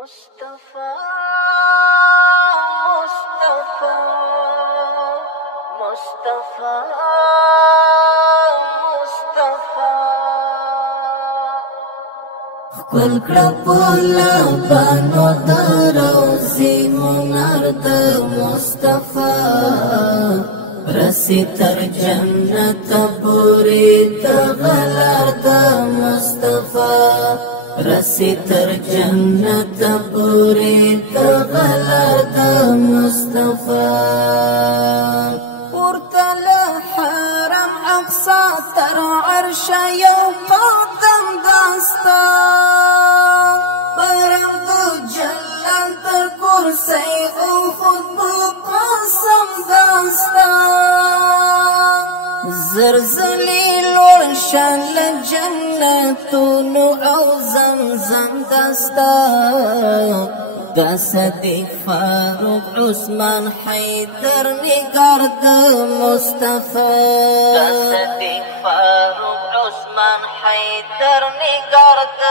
مصطفى مصطفى مصطفى مصطفى خپل کړپولا بانو دروزی منار د مصطفی رسی تر جنت پوری تغلر د مصطفی رسی تر جنت پوری تغلر د مصطفی ورتل حرم اقصا تر عرش یو قدم داستا برم دو جلال تر کرسی او خود قسم داستا زرزلی لور شان لجنتونو او زمزم داستا دا صدیق فاروق عثمان حیدر نگار د مصطفی دا صدیق فاروق عثمان حیدر نگار د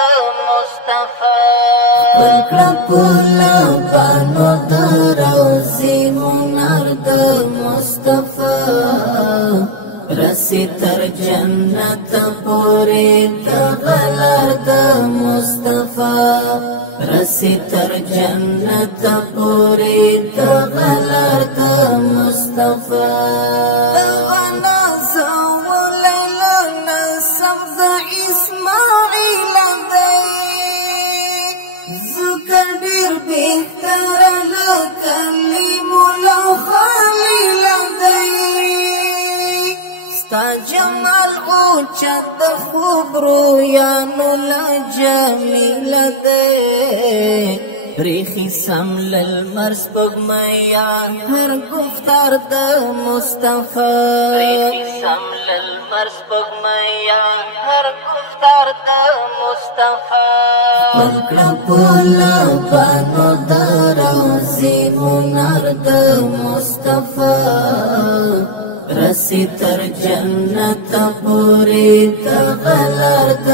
مصطفی کړپولا بانو دروزی منار د مصطفی رسی تر جنت پوری تغلر د مصطفی رسی تر جنت پوری تغلر د مصطفی دغنا زول نسم د اسماعیل دی ذکر ډیر بهتر لکلیم الله خلیل دی ستا جمال اوچت خوب رویانو لجمیل دی ریخی سم للمر سپگمیا هر گفتار د مصطفی ریخی سم للمر سپگمیا هر گفتار د مصطفی کړپولا بانو دروزی منار د مصطفی رسی تر جنت پوری تغلر د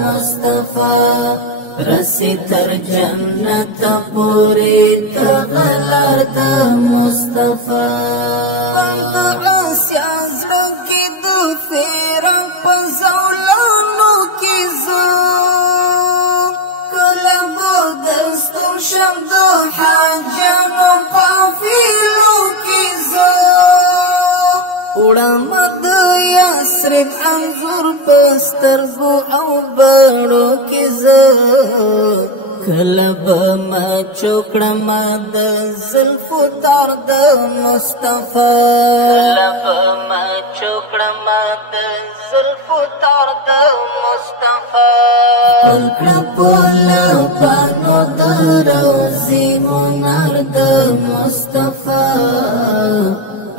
مصطفی رسی تر جنت پوری تغلر د مصطفی بند آسیا زړګي د فیران په زولانو کې زه کله به درستون شم د حاجانو قافلو کې زه وړم د یثرب انځور په سترګو او بڼو کې زه کله به ما چوکړم د زلفو تار د مصطفی کله به ما چوکړم د زلفو تار د مصطفی کړپولا بانو دروزی منار د مصطفی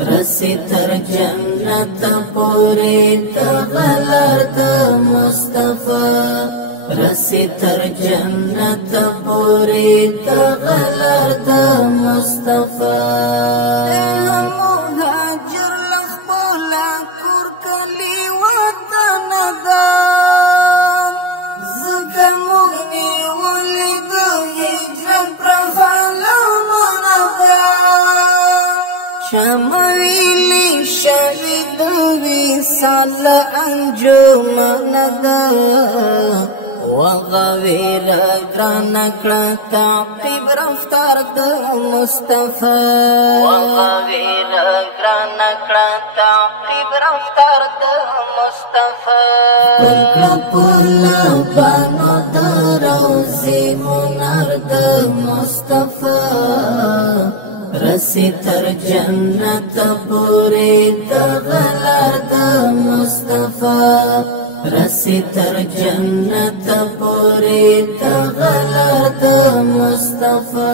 رسی تر جنت پوری تغلر د مصطفی رسی تر جنت پوری تغلر د مصطفی مهاجر لخپولا کور کلی وطن دا زکه موږ نیولې د هجرت پرخلمونه ده شمویلی شهید وصال انجمن ده وغویر گران کړه تعقیب رفتار د مصطفی وغویر گران کړه تعقیب رفتار د مصطفی کړپولا بانو دروزی منار د مصطفی رسی تر جنت پوری تغلر د مصطفی رسی تر جنت پوری تغلر د مصطفی